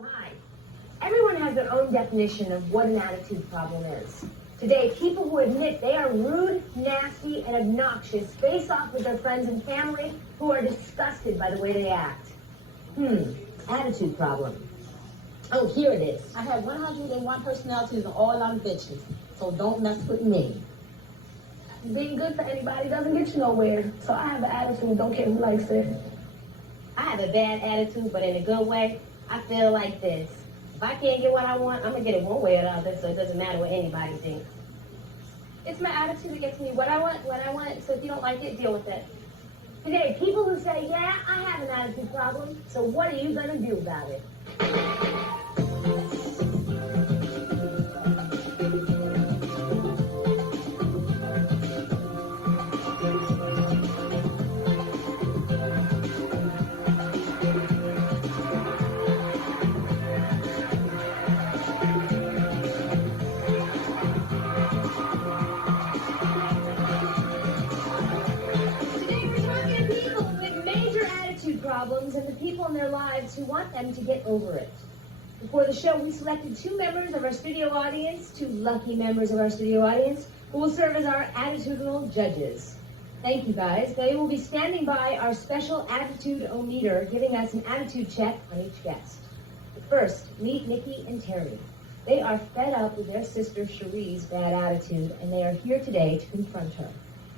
Oh, hi. Everyone has their own definition of what an attitude problem is. Today, people who admit they are rude, nasty, and obnoxious face off with their friends and family who are disgusted by the way they act. Attitude problem. Oh, here it is. I have 101 personalities and all I'm bitches, so don't mess with me. Being good for anybody doesn't get you nowhere, so I have an attitude, don't care who likes it. I have a bad attitude, but in a good way. I feel like this. If I can't get what I want, I'm going to get it one way or the other, so it doesn't matter what anybody thinks. It's my attitude that gets me what I want, when I want it, so if you don't like it, deal with it. Today, people who say, yeah, I have an attitude problem, so what are you going to do about it? Problems and the people in their lives who want them to get over it. Before the show, we selected two members of our studio audience, two lucky members of our studio audience, who will serve as our attitudinal judges. Thank you, guys. They will be standing by our special attitude-o-meter, giving us an attitude check on each guest. But first, meet Nikki and Terry. They are fed up with their sister Cherisse's bad attitude, and they are here today to confront her.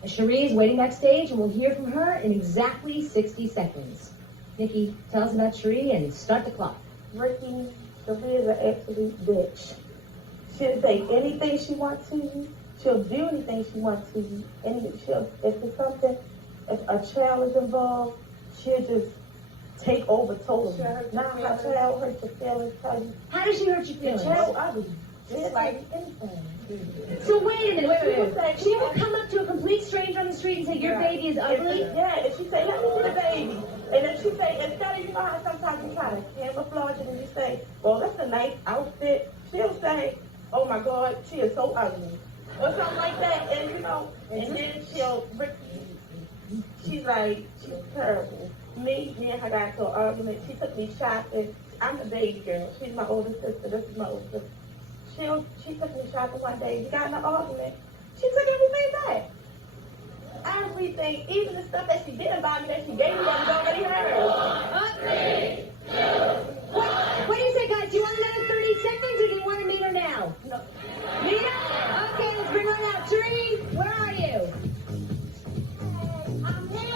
And Cherie is waiting backstage, and we'll hear from her in exactly 60 seconds. Nikki, tell us about Cherie and start the clock. Ricki, Cherie is an absolute bitch. She'll say anything she wants to you. She'll do anything she wants to you. And if it's something, if a child is involved, she'll just take over totally. Now her child hurts your feelings. How does she hurt your feelings? The child ugly. It's like anything. So wait a minute. She will come up to a complete stranger on the street and say, your baby is ugly? And she say, let me see the baby. And then she say, instead of, you know how sometimes you try to camouflage it and you say, well, that's a nice outfit. She'll say, oh my God, she is so ugly. Or something like that. And you know, and then Ricki, she's like, she's terrible. Me and her got into an argument. She took me shopping. I'm the baby girl. She's my older sister. This is my older sister. She took me shopping one day. We got in an argument. She took everything back. Everything, even the stuff that she didn't buy me, that she gave me, that was already hers. 3, 2, 1. What do you say, guys? Do you want another 30 seconds, or do you want to meet her now? No. Meet her? Okay, let's bring her out. Cherie, where are you? I'm here.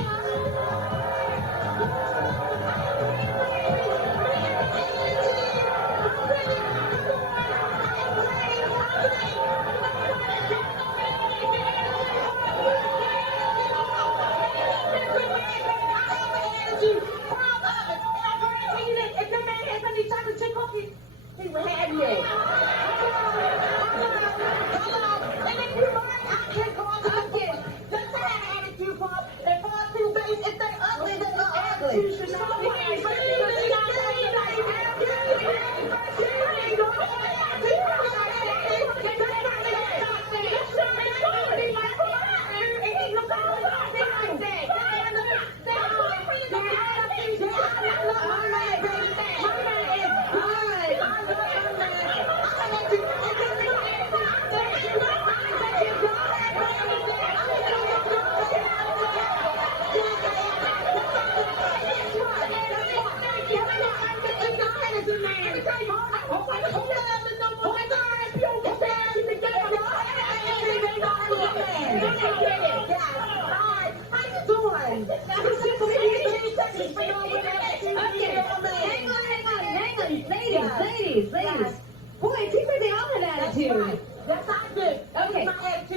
Ladies. Boy, it seems like they all have attitude. That's not good. Okay,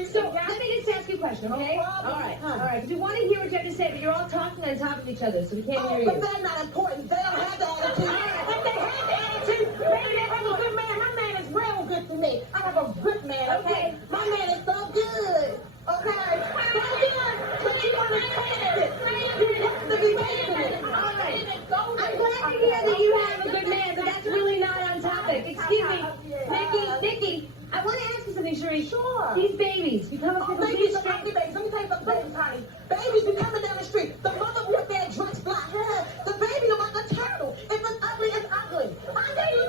so let me just ask you a question, okay? All right. Because we want to hear what you have to say, but you're all talking on top of each other, so we can't hear you. But that's not important. They don't have the attitude. If they have the attitude, maybe they have a good man. My man is real good to me. I have a good man, okay? My man is so good, okay? So good, but you understand it. You have to be making it. All right. I'm glad to hear that you have a good man, but that's really not on topic. Excuse me, Nikki, I want to ask you something, Cherie. Sure. These babies become a Babies complete are ugly babies. Let me tell you something, honey. Babies be coming down the street. The mother with that dress black hair. The baby look like a turtle. If it's ugly, it's ugly. I gave you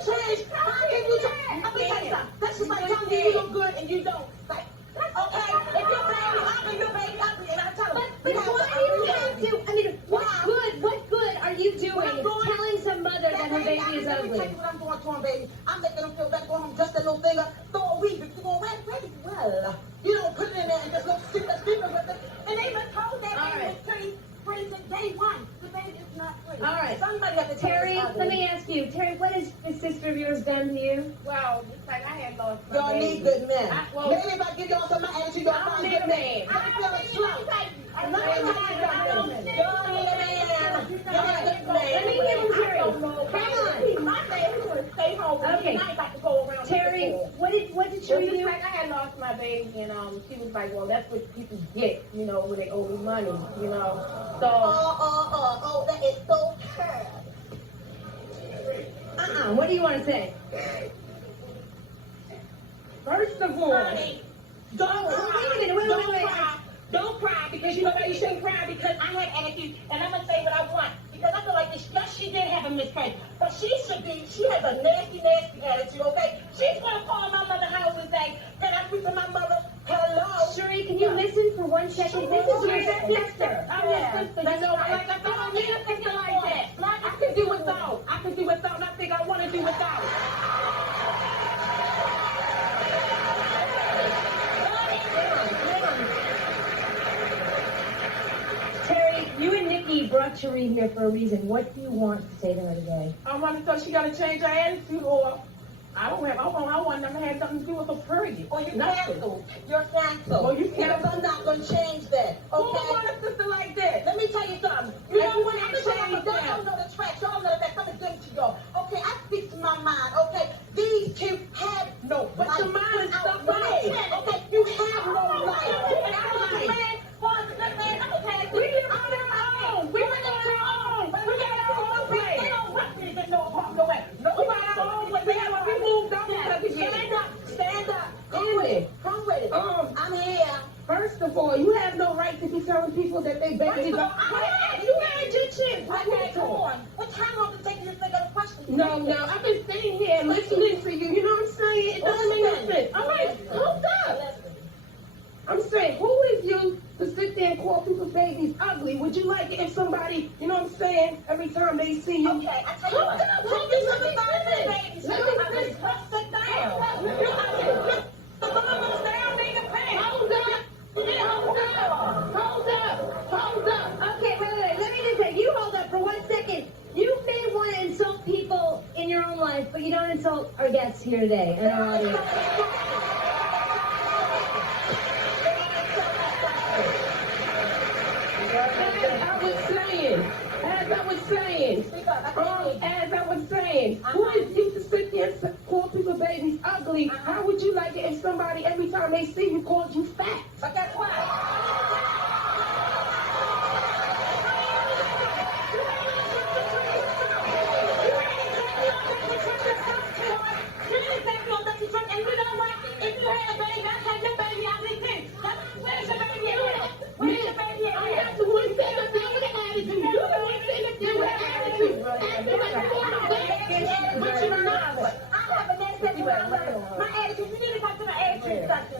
do? I mean, what good are you doing telling some mother that her baby is Let me tell ugly? you what I'm doing to him, baby. I'm making him feel better, going home, just a little finger, throw a weave. If you go red, well, you don't put it in there and just go sleep with it. And they been told that All baby right. was free since day one. The baby is not free. All right. Somebody have to tell Terry, us ugly. let me ask you, Terry, what has this sister of yours done to you? Well, it's like I had lost my Y'all baby. need good men. Well, Maybe if I give y'all some of my attitude, y'all I'm find need good a men. man. I feel like slow. Let me tell you something. Y'all need a man. Y'all need a good man. Let me hear from Terry. Come on. My man, he want to stay home. Okay. He's not about to go around. Terry, what did Well, Sheree just do? like I had lost my baby, and she was like, well, that's what people get, you know, when they owe me money, you know. So, Oh, that is so bad. What do you want to say? first of all, Honey, don't cry. Wait a minute, Don't wait. cry. Don't cry because you know why you shouldn't cry, because I had attitude and I'm gonna say what I want. Because I feel like this, yes, she did have a miscarriage, but she has a nasty attitude, okay? She's gonna call my mother's house and say, can I speak to my mother? Hello? Sheree, can you listen for 1 second? This is your sister. I'm your sister, you know, like I don't need a sister like that. I can do without. I can do without, and I think I want to do without. Terry, you and Nikki brought Sheree here for a reason. What do you want to say to her today? I want to tell she got to change her attitude, or I want them to have something to do with her period. Or you Nothing. cancel. You're canceled. Or you Because I'm not gonna change that. Who would Okay? want a sister like that? Let me tell you something. You know You what? can't I'm just change y'all that. don't know the tracks. Y'all know the facts. I'm gonna give it to y'all. Okay, I speak to my mind. Okay, these two have no But life. your mind is Without stuck me. up. Okay, you have no life. And I was a man, was a good man. I'm a pass. We live on our own. We live on our own. We got our own place. They don't want me to get no apartment nowhere. No, We got our own place. We moved out because we did stand it. up, stand up. Come with it. Come with it. I'm here. First of all, you have no right to be telling people that they babies are. You had your chance. Okay, come on. What time will it take you to think of a question? No, I've been sitting here listening to you. You know what I'm saying? It doesn't make no sense. All right, hold up. I'm saying, who is you to sit there and call people's babies ugly? Would you like it if somebody, you know what I'm saying, every time they see you? Okay, I tell you what. Let me finish. Sit down. Hold up. Okay, wait. Let me just say, you hold up for 1 second. You may want to insult people in your own life, but you don't insult our guests here today and our audience. As I was saying, who is you to sit there and call people babies ugly? How would you like it if somebody, every time they see you, called you fat? But guess what?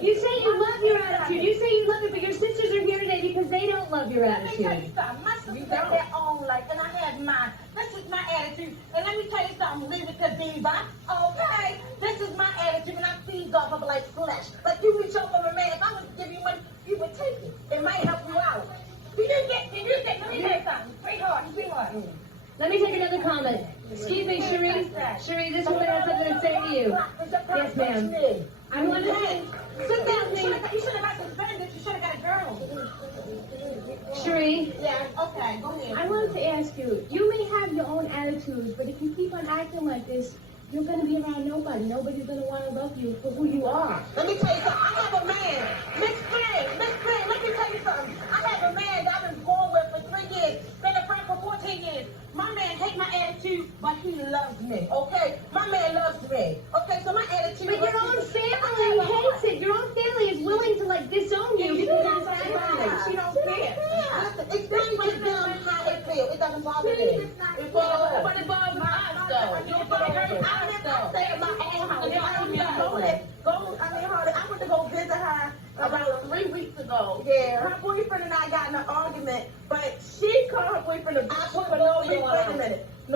You say you love your attitude. You say you love it, but your sisters are here today because they don't love your Let me tell you attitude. something. My sister has their own life, and I have mine. This is my attitude. And let me tell you something. Leave it to diva. Okay? This is my attitude, and I feed off of like flesh. Like you reach out for a man. If I was to give you money, you would take it. It might help you out. Let me tell you something. Sweetheart. Let me take another comment. Excuse me, Sheree. Sheree, this woman has something to say to you. Yes, ma'am. I want to say, Sit down. You should have got suspended. You should have got a girl. Sheree, Yeah, okay, go ahead. I wanted to ask you, you may have your own attitudes, but if you keep on acting like this, you're going to be around nobody. Nobody's going to want to love you for who you are. Let me tell you something. I have a man. Miss Fran, let me tell you something. I have a man that I've been going with for 3 years. Been a friend for 14 years. My man hates my attitude, but he loves me, okay? My man loves me. Okay, so my attitude... but your own family hates it. Your own family is willing to, like, disown you because of your attitude. She don't care. Listen, explain to them how they feel. It doesn't bother me. But it bothers us, though. It bothers us, though. I went to go visit her around 3 weeks ago. ago. Yeah. Her boyfriend and I got in an argument, but she called her boyfriend a bitch for no reason. Wait a minute. A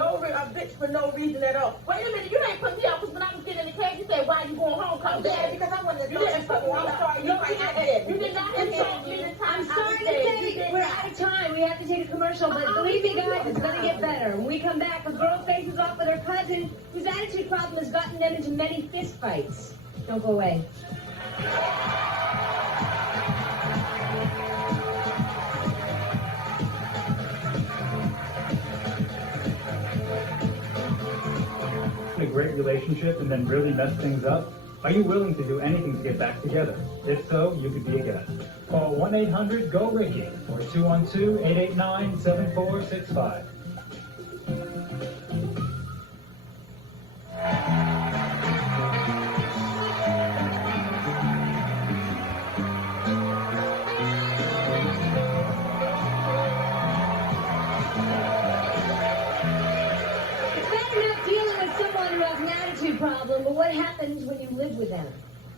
bitch for no reason at all. Wait a minute, you ain't put me out because when I was getting in the cage, you said, why you going home? Come Yeah, back. because I wanted to You know didn't put me out. I'm sorry, You you right, I did. You did not insult me the time I'm I sorry was to there. You say did we're not. out of time. We have to take a commercial, but believe me, guys, it's going to get better. When we come back, a girl faces off with her cousin whose attitude problem has gotten them into many fistfights. Don't go away. A great relationship and then really mess things up? Are you willing to do anything to get back together? If so, you could be a guest. Call 1-800-GO-RICKY or 212-889-7465. Problem, but what happens when you live with them?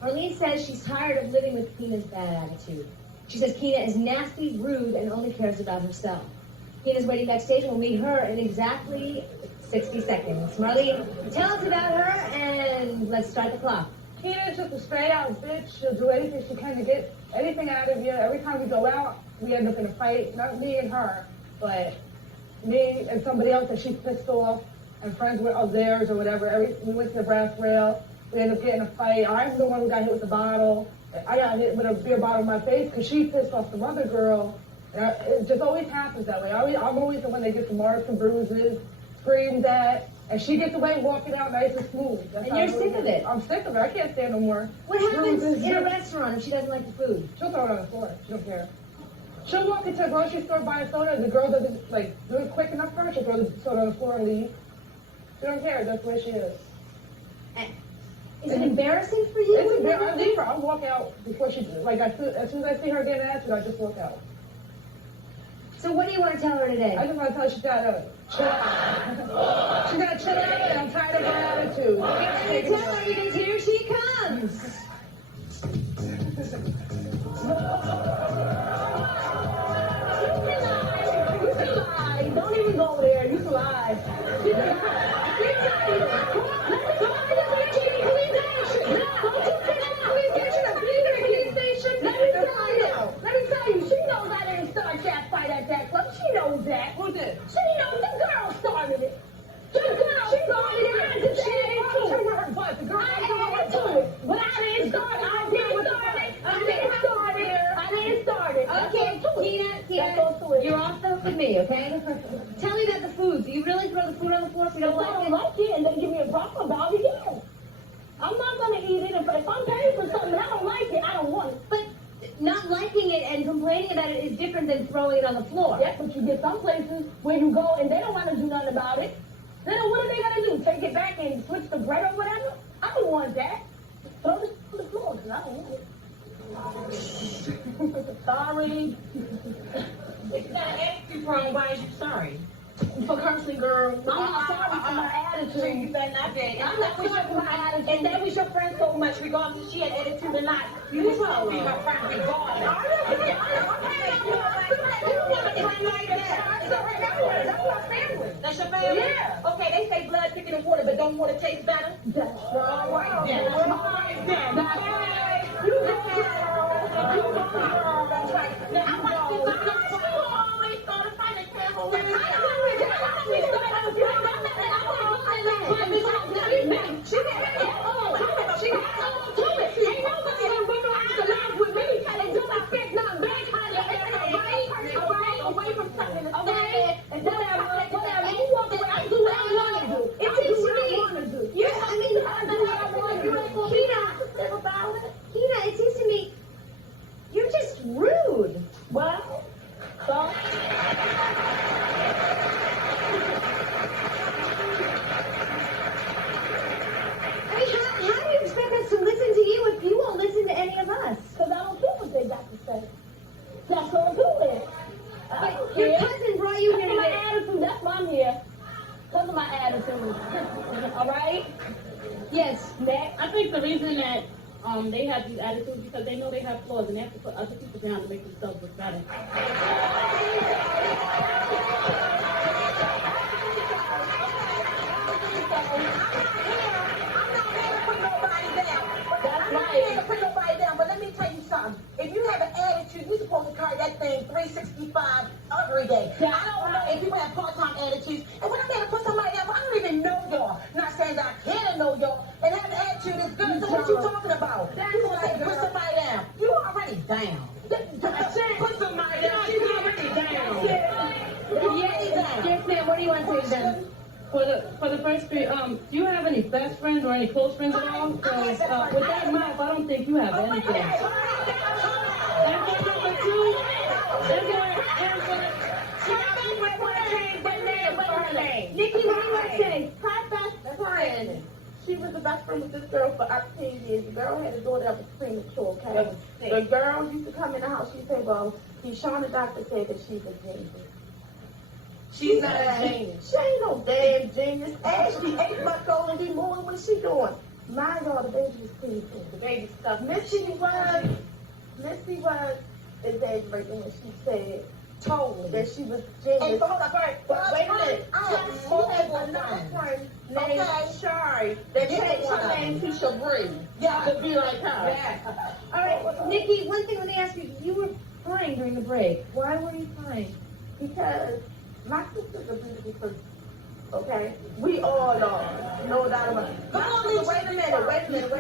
Marlene says she's tired of living with Keena's bad attitude. She says Keena is nasty, rude, and only cares about herself. Keena's waiting backstage and we'll meet her in exactly 60 seconds. Marlene, tell us about her and let's start the clock. Keena's just a straight out bitch. She'll do anything she can to get anything out of you. Every time we go out, we end up in a fight. Not me and her, but me and somebody else that she's pissed off and friends with of theirs or whatever. We went to the brass rail. We ended up getting a fight. I'm the one who got hit with the bottle. I got hit with a beer bottle in my face because she pissed off some other girl. And it just always happens that way. I'm always the one that gets the marks and bruises, screamed at, and she gets away walking out nice and smooth. That's And you're sick of it. I'm sick of it. I can't stand no more. What happens in a restaurant if she doesn't like the food? She'll throw it on the floor. She don't care. She'll walk into a grocery store, buy a soda, and the girl doesn't do it quick enough for her. She'll throw the soda on the floor and leave. She don't care. That's where she is. Is it embarrassing for you? I leave her. I'll walk out before she, as soon as I see her getting acid, I just walk out. So what do you want to tell her today? I just want to tell her she's got to chill out. She's got to chill out, and I'm tired of her attitude. Okay, tell her because here she comes. You can lie. Don't even go there. You can lie. Let me tell you, she knows I didn't start that fight at that club. She knows that. Who did? She knows the girl started it. The girl started it. She ain't to her butt. The girl ain't to it. But I didn't start it. I didn't start it. Okay, Keena, you're off the hook with me, okay? Tell me about the food. Do you really throw the food on the floor if you don't If I don't like it and then give me a problem about it, yeah. I'm not going to eat it. If I'm paying for something and I don't like it, I don't want it. But not liking it and complaining about it is different than throwing it on the floor. Yeah, but you get some places where you go and they don't want to do nothing about it. Then what are they going to do? Take it back and switch the bread or whatever? I don't want that. Throw it on the floor because I don't want it. Sorry. If you got an attitude problem, why is you sorry? For cursing, girl. I'm not sorry for my attitude. You better not say I'm not sorry for my attitude. If that was your friend so much, regardless if she had attitude or not, you would still be her friend regardless. That's your family? Yeah. Okay, they say blood thicker than water, but don't water taste better? That's All right, then. All right, then. That's right. You go, girl. You go, girl. That's right. Now, I want to get my house. You always start a fight and can't hold it. Keena, it seems to me you're just rude. Well, so. I mean, how do you expect us to listen to you if you won't listen to any of us? Because I don't care what they got to say. That's what I'm doing. But your cousin brought you here Because of my today. attitude, that's why I'm here. Because of my attitude. All right? Yes. Next. I think the reason that they have these attitudes because they know they have flaws and they have to put other people down to make themselves look better. Put nobody down, but let me tell you something. If you have an attitude, you're supposed to carry that thing 365 every day. I don't know if people have part-time attitudes. And when I'm there to put somebody down, I don't even know y'all. Not saying that I can't know y'all. And having an attitude is good. So what you talking about? You gonna say put somebody down? You already down. I said put somebody down. She's already down. Yes, ma'am. What do you want to say then? For the first three, do you have any best friends or any close friends at all? Because with that mouth, I don't think you have anything. And for number two, Nikki, what do you want to say? Her best friend. She was the best friend with this girl for up 10 years. The girl had a daughter that was premature, okay? The girl used to come in the house. She'd say, well, Keyshawn, the doctor said that she's a genius. She's not a genius. She ain't no damn genius. Ashley, 8 months old and be moving. What is she doing? My God, the baby was premature. The baby stuff. Missy was exaggerating when she said, told that she was genius. But wait a minute. I have another friend named Shari that changed her name to Shabri. Yeah. To be like her. Yeah. All right, Nikki, one thing let me ask you. You were crying during the break. Why were you crying? Because my sister's a beautiful person. Okay? We all are. No doubt about it. Wait a minute.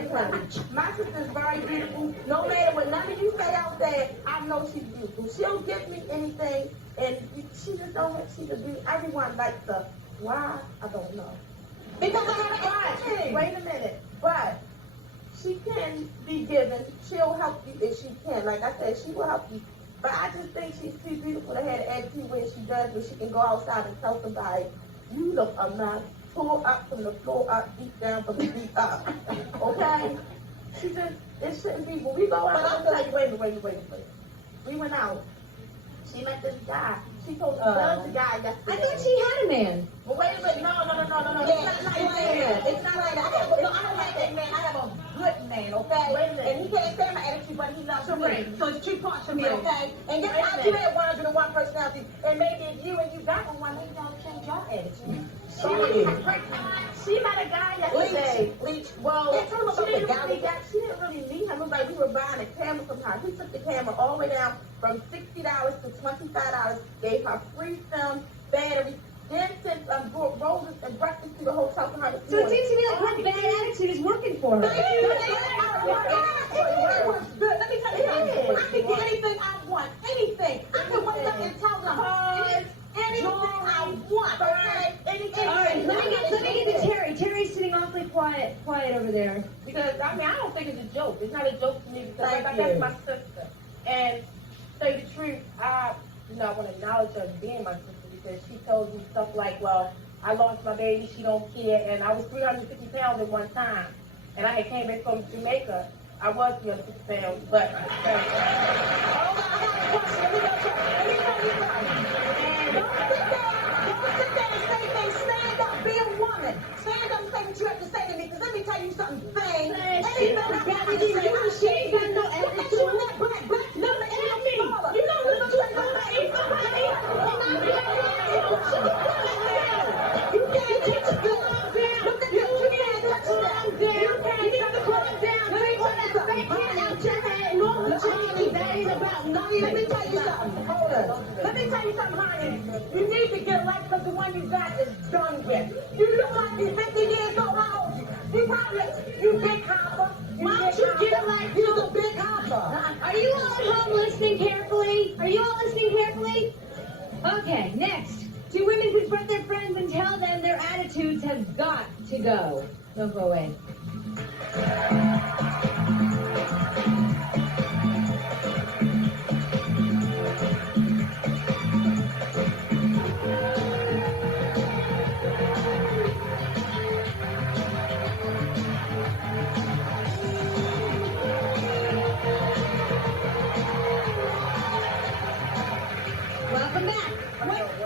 My sister's very beautiful. No matter what none of you say out there, I know she's beautiful. She don't give me anything, and she just don't have, she's a beautiful. Everyone likes her. Why? I don't know. Because wait a minute. But she can be given. She'll help you if she can. Like I said, she will help you. But I just think she's too beautiful to have an attitude where she does, where she can go outside and tell somebody, you look a mess, pull up from the floor up, deep down from the feet up. Okay? She just, it shouldn't be. When we go out, I'm like, wait. We went out. She met this guy. She told the guy yesterday. I thought she had a man. Well, wait a minute. No. It's not like that. I don't like that man. I have a good man, okay? Wait a minute. And he can't stand my attitude, but he loves me. So it's 2 parts of me, okay? And guess what? I do have 101 personality. And maybe if you got one, maybe y'all change your attitude. She met a guy yesterday. Leech. Well, she didn't really meet him. It was like we were buying a camera from her. He took the camera all the way down from $60 to $25. Gave her free film, battery, then sent roses and breakfast to the hotel for her this So it morning. seems to me like her bad attitude is working for her. It was good. Let me tell you something. I can get anything I want. Anything. I can wake up and tell them anything I want. Okay? Anything. All right, let me get to Terry. Terry's sitting awfully quiet over there. Because, I don't think it's a joke. It's not a joke to me because that's my sister. And to tell you the truth, I want to acknowledge her as being my sister because she told me stuff like, well, I lost my baby, she don't care, and I was 350 pounds at one time. And I had came back from Jamaica. I was 350 pounds, but... Stand up, be a woman. Stand up and say what you have to say to me, because let me tell you something, Fang. Anything I got to say, she ain't got no attitude. You and that black, no, enemy. You know what you ain't gonna say. You can't touch it. Look at you, you can't touch that. You can't calm down. Let me tell you something. Out your head, no, Charlie, that ain't about nothing. Let me tell you something. Hold on. Let me tell you something, honey. You need to get a life because the one you got is done with. You look like you're 50 years old. How old you? You probably, you big hopper. Why don't you get a life? You're the big hopper. Are you all at home listening carefully? Okay, next. 2 women confront their friends and tell them their attitudes have got to go. Don't go away. Welcome back.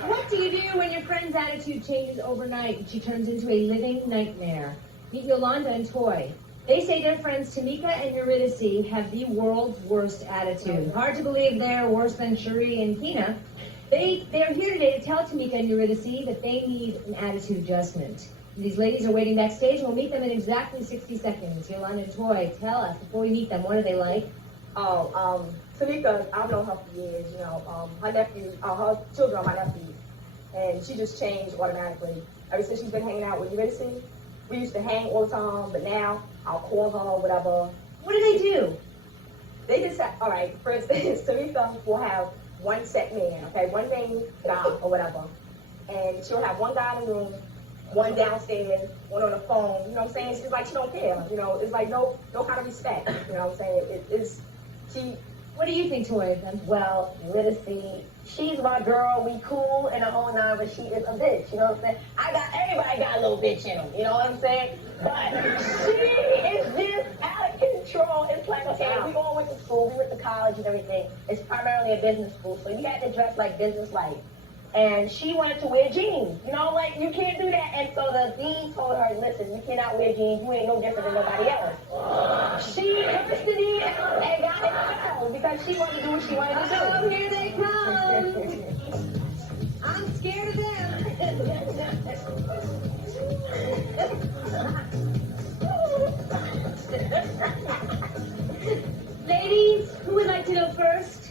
What do you do when your friend's attitude changes overnight and she turns into a living nightmare? Meet Yolanda and Toy. They say their friends Tamika and Eurydice have the world's worst attitude. Hard to believe they're worse than Cherie and Tina. They're here today to tell Tamika and Eurydice that they need an attitude adjustment. These ladies are waiting backstage. We'll meet them in exactly 60 seconds. Yolanda and Toy, tell us, before we meet them, what are they like? Tamika, I've known her for years, you know, her nephews, her children are my nephews, and she just changed automatically. Ever since she's been hanging out with Eurydice, we used to hang all the time, but now I'll call her, whatever. What do they do? They just have, all right, for instance, Tamika will have one set man, okay, one main guy or whatever, and she'll have one guy in the room, one downstairs, one on the phone, you know what I'm saying? It's like she don't care, you know, it's like no kind of respect, you know what I'm saying? What do you think, Toy, of them? Well, Eurydice, she's my girl, we cool and the whole nine, but she is a bitch, you know what I'm saying? Everybody got a little bitch in them, you know what I'm saying? But she is just out of control. It's like, okay, we all went to school, we went to college and everything. It's primarily a business school, so you had to dress like business-like. And she wanted to wear jeans, you know, like, you can't do that. And so the dean told her, listen, you cannot wear jeans, you ain't no different than nobody else. She cursed the dean out and got expelled because she wanted to do what she wanted to do. Oh, here they come. I'm scared of them. Ladies, who would like to go first?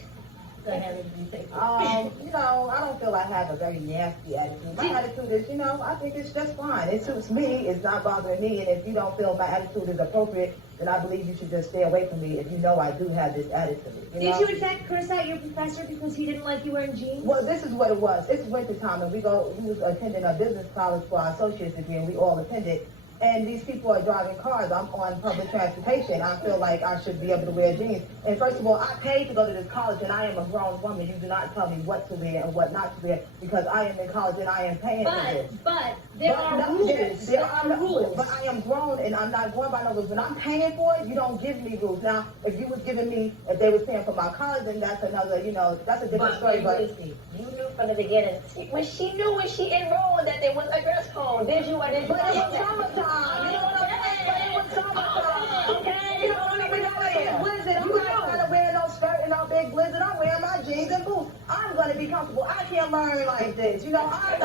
You know, I don't feel I have a very nasty attitude. My attitude is, you know, I think it's just fine. It suits me. It's not bothering me. And if you don't feel my attitude is appropriate, then I believe you should just stay away from me if you know I do have this attitude. Did you in fact curse out your professor because he didn't like you wearing jeans? Well, this is what it was. It's winter time, and we was attending a business college for our associate's degree, and we all attended. And these people are driving cars. I'm on public transportation. I feel like I should be able to wear jeans. And first of all, I paid to go to this college, and I am a grown woman. You do not tell me what to wear and what not to wear because I am in college and I am paying for this. But there are rules. There are rules. But I am grown and I'm not going by no rules. When I'm paying for it, you don't give me rules. Now, if they was paying for my college, then that's another, you know, that's a different story. But you knew from the beginning. She knew when she enrolled that there was a dress code. Did you or did you but not? it was summertime. You know what I'm saying? But it was summertime. Okay. You know what I mean? Blizzard. I'm not trying to wear no skirt and no big blizzard. I'm wearing my jeans and boots. I'm going to be comfortable. I can't learn like this. You know, I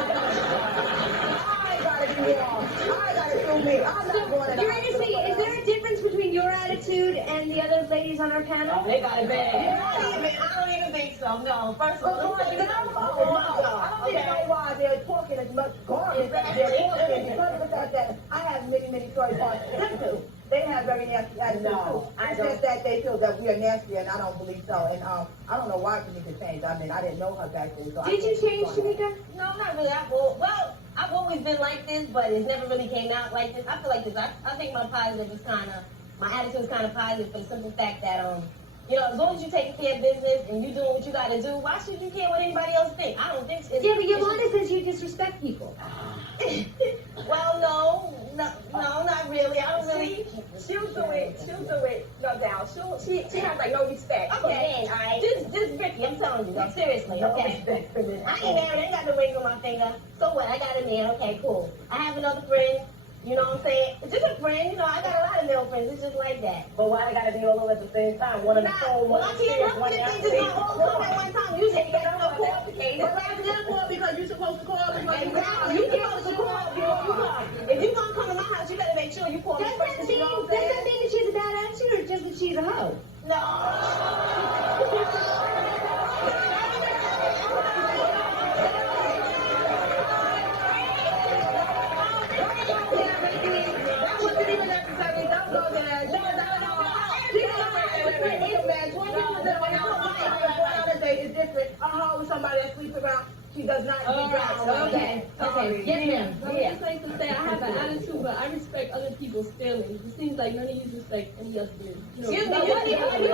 gotta be wrong. I gotta do me. I'm not going to. Eurydice, is there a difference between your attitude and the other ladies on our panel? They got it bad. I don't even think so. No. First of all, I don't even know why they're talking as much garbage as they're talking because of the fact that I have many stories on them too. They have very nasty attitudes too. It's just that they feel that we are nasty, and I don't believe so. And I don't know why Tamika changed. I mean, I didn't know her back then. So Did you change, Tamika? No, not really. I've always been like this, but it's never really came out like this. I feel like this. I think my attitude is kind of positive for the simple fact that, you know, as long as you take care of business and you doing what you got to do, why should you care what anybody else think? I don't think so. Yeah, but Yolanda says you disrespect people. Well, no, not really. I don't really. She'll do it, no doubt. She has like no respect. Okay, all right. Just Ricki, I'm telling you, seriously, okay. I ain't married, I ain't got no ring on my finger. So what? I got a man, okay, cool. I have another friend, you know what I'm saying? Just a friend, you know, I got a lot of male friends, it's just like that. But why they gotta be all over at the same time? One on the phone, one I on can't help it, they just not all come at one time. Usually they got no qualifications. But that's their fault because you're supposed to call them. Exactly. You supposed to call before you come. If you gonna come to my house, you better make sure you call me Does first. that mean that she's a bad attitude or just that she's a hoe? No. It's different. Somebody that sleeps around, she does not sleep around. Okay. Get him. I would just like to say I have an attitude, but I respect other people's feelings. It seems like none of you respect any other feelings. Excuse me, what are you trying to tell you?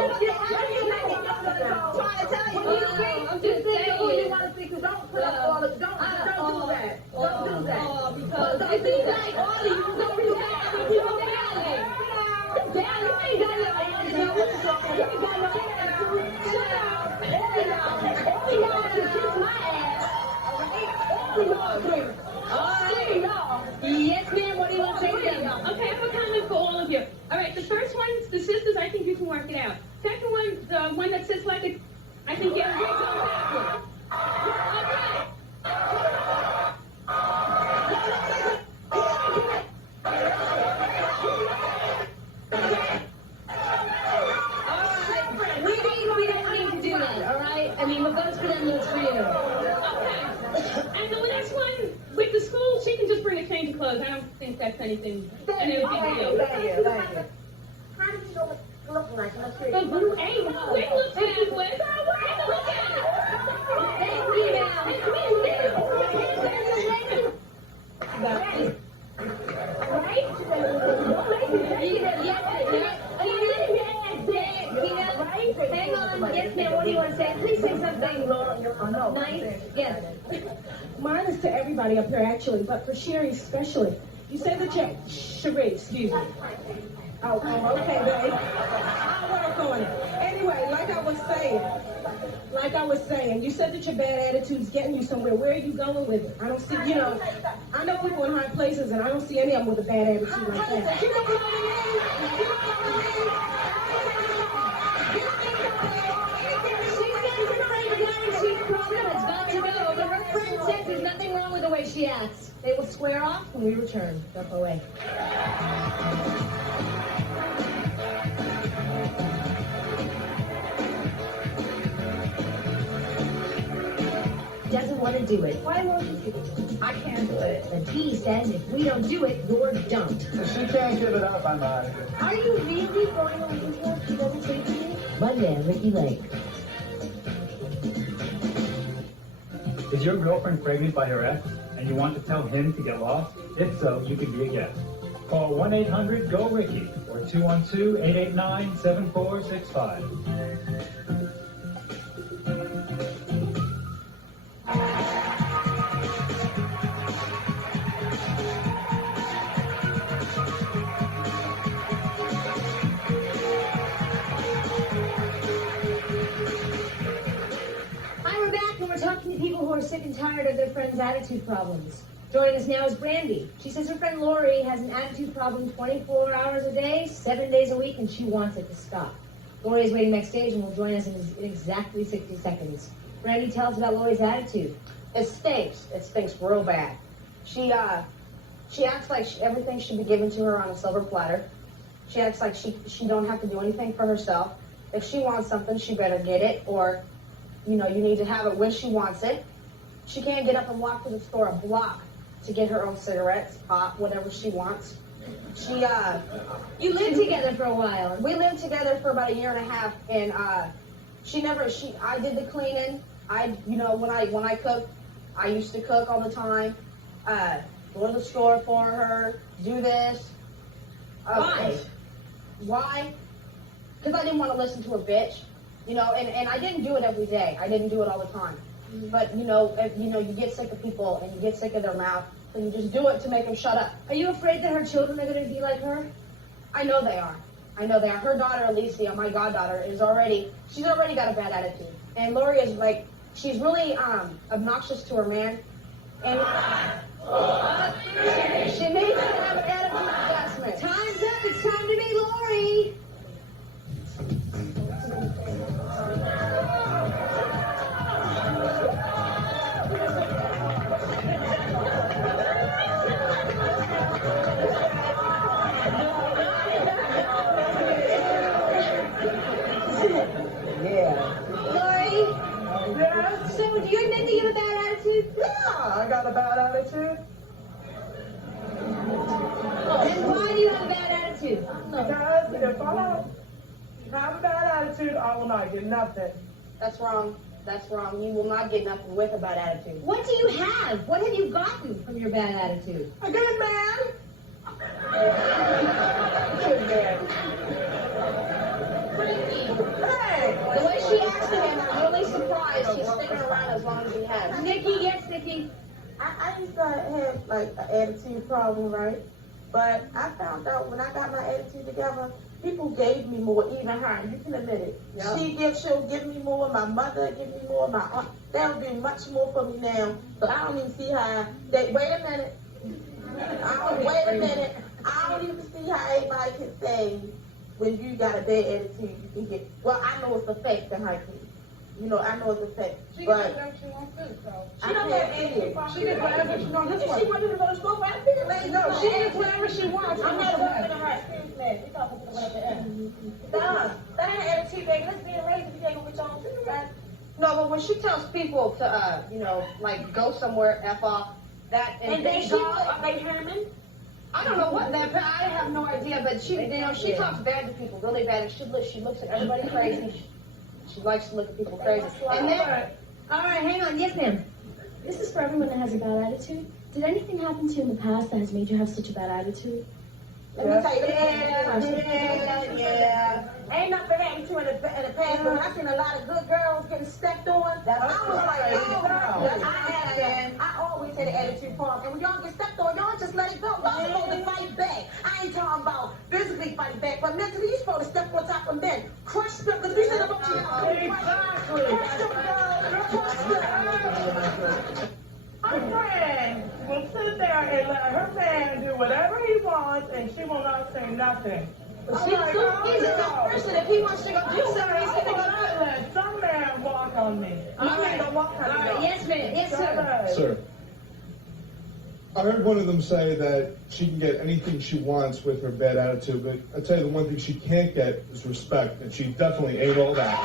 I'm just saying who you want to speak to. Don't put up all the, don't do that. Don't do that. Because it seems like all of you don't respect other people's feelings. Damn, you ain't got no attitude. You ain't got no attitude. Shut up. All y'all to kiss my ass. All right? All y'all do. All right. three, y'all. Yes, ma'am. What do you want to say to them? Okay, I have a comment for all of you. All right, the first one, the sisters, I think you can work it out. Second one, the one that sits like a, I think you're going backward. We don't need to do that, all right? I mean, what goes for them goes for you. Okay. And the last one, with the school, she can just bring a change of clothes. I don't think that's anything, any big deal. Thank you. How do you know what it looks like? I'm The sure blue, hey, we look at Wes. Take a look at it. Thank you now. Hang on. Yes, ma'am. What do you want to say? Please say something nice. Yes. Mine is to everybody up here, actually, but for Sherry especially. You said that you're Cherisse, excuse me. Oh, okay, babe. I'll work on it. Anyway, like I was saying, you said that your bad attitude's getting you somewhere. Where are you going with it? I don't see, I know people in high places, and I don't see any of them with a bad attitude like that. You know what She's problem has got to go. But her friend says there's nothing wrong with the way she acts. They will square off when we return. Step away. Doesn't want to do it. Why won't you do it? I can't do it. The D says if we don't do it, you're dumped. If she can't give it up, I'm out of here. Are you really going to leave her? She doesn't say to you? Monday on Ricki Lake. Is your girlfriend pregnant by her ex, and you want to tell him to get lost? If so, you can be a guest. Call 1-800-GO-RICKY or 212-889-7465. Talking to people who are sick and tired of their friends' attitude problems. Joining us now is Brandy. She says her friend Lori has an attitude problem 24 hours a day, 7 days a week, and she wants it to stop. Lori is waiting backstage and will join us in exactly 60 seconds. Brandy, tell us about Lori's attitude. It stinks. It stinks real bad. She acts like everything should be given to her on a silver platter. She acts like she don't have to do anything for herself. If she wants something, she better get it, or you need to have it when she wants it. She can't get up and walk to the store a block to get her own cigarettes, pop, whatever she wants. You lived together for a while. We lived together for about 1.5 years, and I did the cleaning. When I cook, I used to cook all the time. Go to the store for her, do this. Why? Why? Because I didn't want to listen to a bitch. And I didn't do it every day. I didn't do it all the time. But, you get sick of people and you get sick of their mouth, and you just do it to make them shut up. Are you afraid that her children are going to be like her? I know they are. Her daughter, Alicia, my goddaughter, she's already got a bad attitude. And Lori is she's really obnoxious to her man. And she needs to have an attitude adjustment. Time's up. It's time to meet Lori. So, do you admit that you have a bad attitude? Yeah, I got a bad attitude. Then why do you have a bad attitude? Because if I don't have a bad attitude, I will not get nothing. That's wrong. That's wrong. You will not get nothing with a bad attitude. What do you have? What have you gotten from your bad attitude? A good man. Good man. Hey! The way she acts to him, I'm really surprised she's sticking around as long as he has. Nikki, yes, Nikki. I used to have an attitude problem, right? But I found out when I got my attitude together, people gave me more, even her. You can admit it. Yep. She'll give me more. My mother give me more. My aunt. They'll do much more for me now. So I don't even see how. Wait a minute. Wait a minute. I don't even see how anybody can say when you got a bad attitude, you can get. Well, I know it's a fact behind it. You know, I know it's a fact. She But does whatever she wants to, so. I can't see it. She does whatever she wants. If she wanted to go to school, I feel like No, she does whatever she wants. I'm not talking to her. Excuse me. We're talking to the one at the end. Nah, that ain't attitude, baby. Let's be raised to be taken with your own cigarette. No, but when she tells people to, like go somewhere, F off, that And then she are they Herman? I don't know what that. I have no idea, but she talks bad to people, really bad, and she looks at everybody crazy. She likes to look at people crazy. And then, All right, hang on. Yes, ma'am. This is for everyone that has a bad attitude. Did anything happen to you in the past that has made you have such a bad attitude? Let me tell you, yeah. Ain't nothing happened to in the past, but I've seen a lot of good girls getting stepped on. I was like, oh, I always had an attitude problem. And when y'all get stepped on, y'all just let it go. Y'all supposed to fight back. I ain't talking about physically fight back, but mentally, you're supposed to step on top of men. Crush them, because we said about you. Crush them, girl. Crush them. Her friend will sit there and let her man do whatever he wants, and she will not say nothing. He's a good person. If he wants to go do something, he's going to go. Let some man walk on me. My man don't walk on me. Yes, ma'am. Yes, sir. Sir, I heard one of them say that she can get anything she wants with her bad attitude, but I tell you the one thing she can't get is respect, and she definitely ain't all that.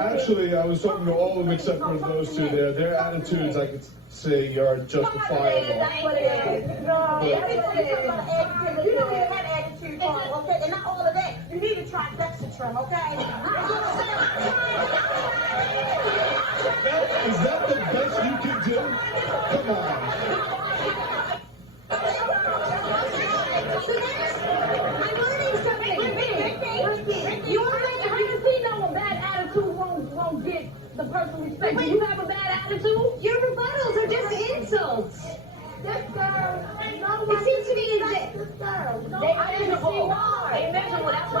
Actually, I was talking to all of them except for those two there. Their attitudes, I could say, are justifiable. That's what it is. No, you know you had attitude problem, okay? And not all of that. You need to try Dexatrim, okay? Is that the best you can do? Come on. The person respect. When you have a bad attitude, your rebuttals are just insults. This girl, It seems to me that this girl. they miserable. They miserable. That's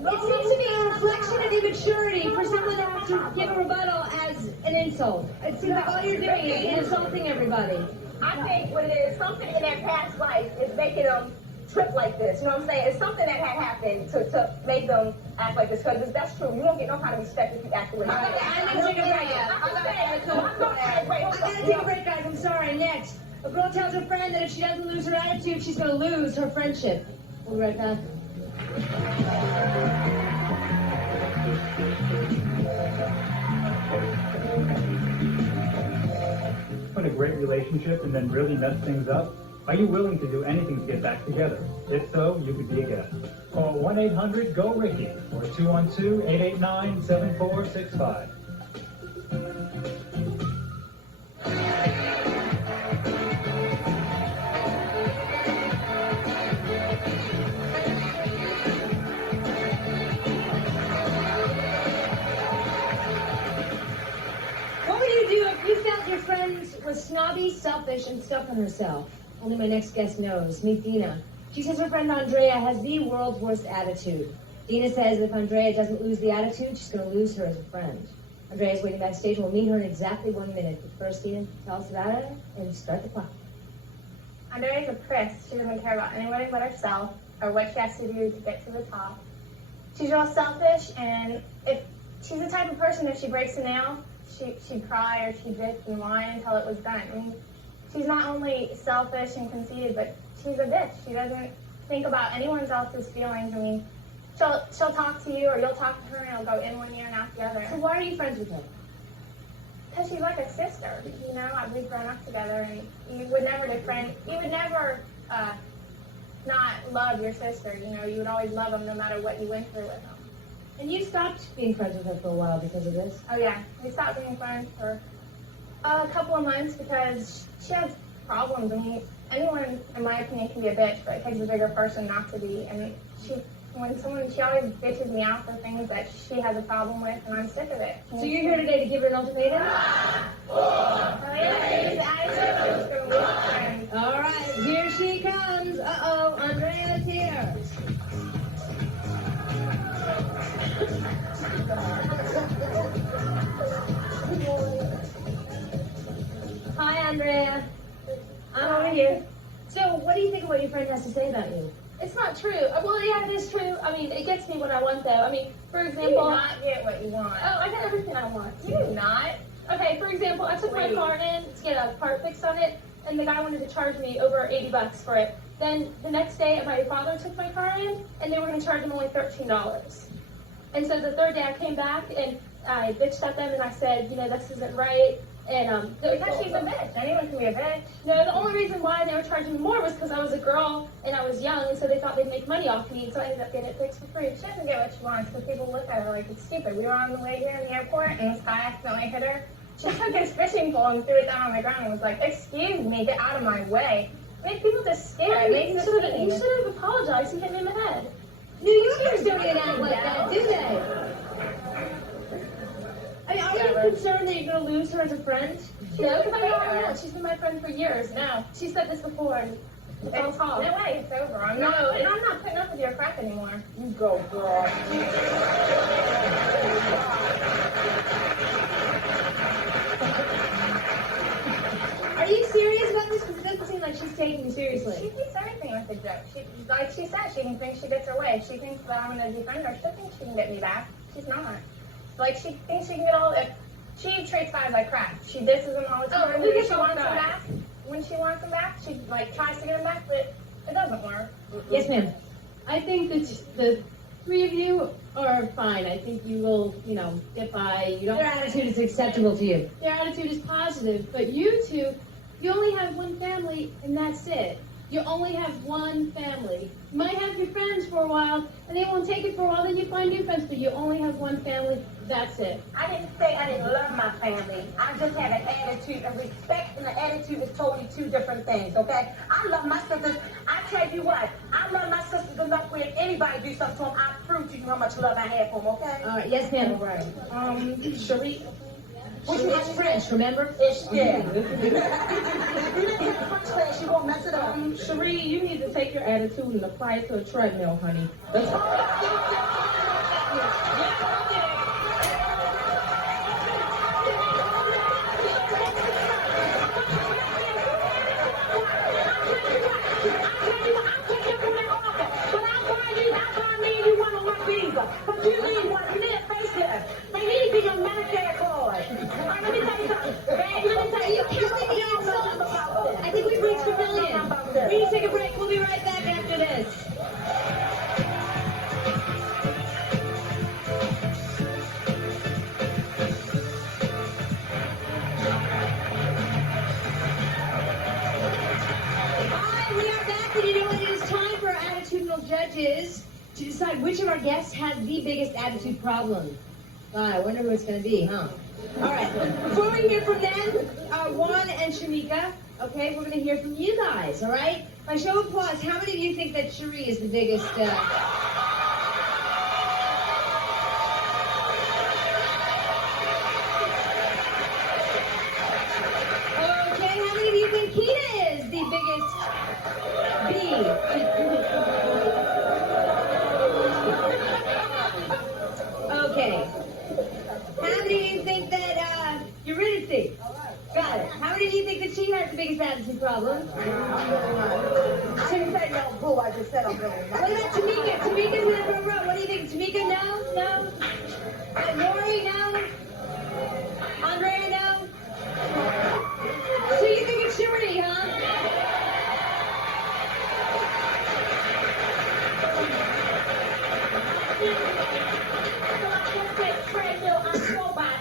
It seems to be a reflection of immaturity for someone to give a rebuttal as an insult. It seems like all you're doing is insulting everybody. I think what it is, something in their past life is making them trip like this. You know what I'm saying? It's something that had happened to make them act like this. Because that's true. You don't get no kind of respect if you act the way you act. I gotta take a break, guys. I'm sorry. Next, a girl tells her friend that if she doesn't lose her attitude, she's gonna lose her friendship. We'll be right back. Put a great relationship and then really mess things up? Are you willing to do anything to get back together? If so, you could be a guest. Call 1-800-GO-RICKY or 212-889-7465. What would you do if you felt your friend was snobby, selfish, and stuck on herself? Only my next guest knows. Meet Dina. She says her friend Andrea has the world's worst attitude. Dina says if Andrea doesn't lose the attitude, she's going to lose her as a friend. Andrea's waiting backstage. We'll meet her in exactly 1 minute. But first, Dina, tell us about her and start the clock. Andrea's a priss. She doesn't care about anybody but herself or what she has to do to get to the top. She's real selfish, and if she's the type of person, if she breaks a nail, she'd cry or she'd bitch and whine until it was done. I mean, she's not only selfish and conceited, but she's a bitch. She doesn't think about anyone else's feelings. I mean, she'll talk to you or you'll talk to her and it'll go in one ear and out the other. So why are you friends with her? Because she's like a sister. You know, we've grown up together, and you would never not love your sister. You know, you would always love them no matter what you went through with them. And you stopped being friends with her for a while because of this? Oh yeah, we stopped being friends for a couple of months because she has problems. I mean, anyone, in my opinion, can be a bitch, but it takes a bigger person not to be. And she always bitches me out for things that she has a problem with, and I'm sick of it. So you're here today to give her an ultimatum? All Andrea. I'm over here. So, what do you think of what your friend has to say about you? It's not true. Well, yeah, it is true. I mean, it gets me what I want, though. I mean, for You example... do not get what you want. Oh, I got everything I want. You do not. Okay, for example, I took my car in to get a part fixed on it, and the guy wanted to charge me over $80 for it. Then the next day, my father took my car in, and they were going to charge him only $13. And so the third day, I came back, and I bitched at them, and I said, you know, this isn't right. And Because she's a bitch. Anyone can be a bitch. no, the only reason why they were charging me more was because I was a girl and I was young, and so they thought they'd make money off me, and so I ended up getting it fixed for free. She doesn't get what she wants because people look at her like it's stupid. We were on the way here in the airport and this guy accidentally hit her. She took his fishing pole and threw it down on the ground and was like, excuse me, get out of my way. Make people just stare. It makes You it should have apologized. He hit me in the head. New Yorkers don't get out like that, do they? I mean, are you concerned that you're going to lose her as a friend? No, because I know her well. She's been my friend for years. No. She said this before, and it's all talk. No way, it's over. I'm not putting up with your crap anymore. You go, girl. Are you serious about this? Because it doesn't seem like she's taking you seriously. She thinks everything is a joke. Like she said, she thinks she gets her way. If she thinks that I'm going to defend her, she thinks she can get me back. She's not. Like, she thinks she can get all... She treats guys like crap. She disses them all the time. Oh, When she wants them back, she, like, tries to get them back, but it doesn't work. Yes, ma'am. I think that the three of you are fine. I think you will, you know, get by. You Your don't. attitude is acceptable to you. Your attitude is positive, but you two, you only have one family, and that's it. You only have one family. You might have your friends for a while, and they won't take it for a while, then you find new friends, but you only have one family, that's it. I didn't say I didn't love my family. I just have an attitude, and respect and an attitude is totally two different things, okay? I love my sisters. I tell you what, I love my sisters enough where if anybody do something to them, I prove to you how much love I have for them, okay? All right, yes, ma'am. All right. Cherisse. Which is French, remember? It's yeah. You didn't have French class, you won't mess it up. Cherisse, you need to take your attitude and apply it to a treadmill, honey. That's I think we've reached a million. We need to take a break. We'll be right back after this. Alright, we are back, and you know what? It is time for our attitudinal judges to decide which of our guests has the biggest attitude problem. I wonder who it's going to be, huh? Alright, before we hear from them, Juan and Tamika, okay, we're going to hear from you guys, alright? By show of applause, how many of you think that Cherisse is the biggest, Okay, how many of you think Keena is the biggest B? Okay. How many of you think that, Eurydice? Got it. How many of you think that she has the biggest attitude problem? I didn't say no, boo. I just said I'm really not. What about Tamika? Tamika's in the front row. What do you think? Tamika, no? No? Lori, no? Andrea, no? So you think it's Cherisse, huh?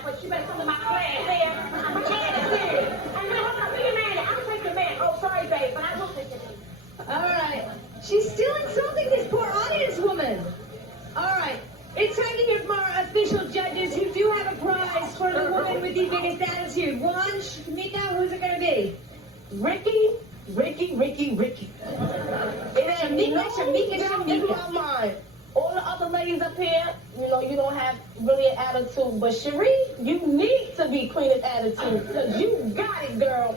But you better come to my class there. I'm a attitude. And now, hold on, be a man. I'm taking a man. Oh, sorry, babe, but I will take it. All right. She's still insulting this poor audience woman. All right. It's time to hear from our official judges who do have a prize for the woman with the biggest attitude. One, Tamika, who's it going to be? Ricki. Tamika. Mine. All the other ladies up here, you know, you don't have really an attitude. But Cherisse, you need to be queen of attitude. Because you got it, girl.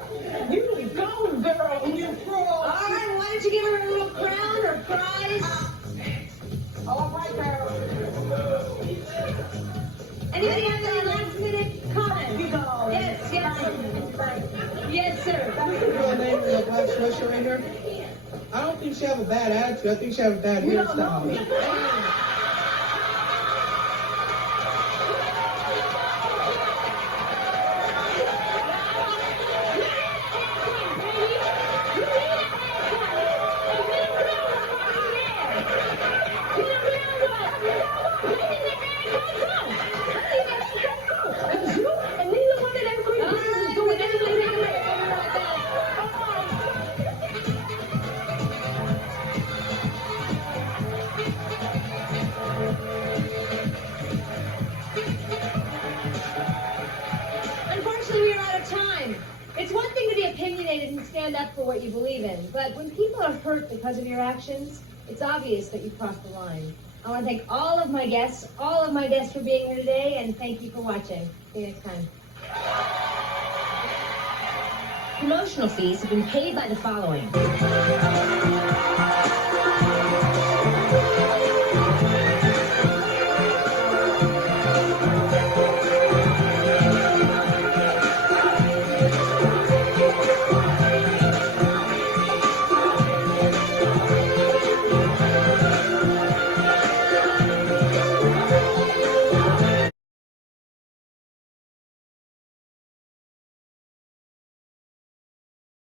You go, girl. You fraud. All right, why don't you give her a little crown or prize? All right, girl. Anybody have any last minute comments? You go. Yes. Yes, sir. What's the girl name in the black sweatshirt right here? I don't think she have a bad attitude. I think she have a bad hairstyle. Unfortunately, we are out of time. It's one thing to be opinionated and stand up for what you believe in, but when people are hurt because of your actions, it's obvious that you've crossed the line. I want to thank all of my guests for being here today, and thank you for watching. See you next time. Promotional fees have been paid by the following.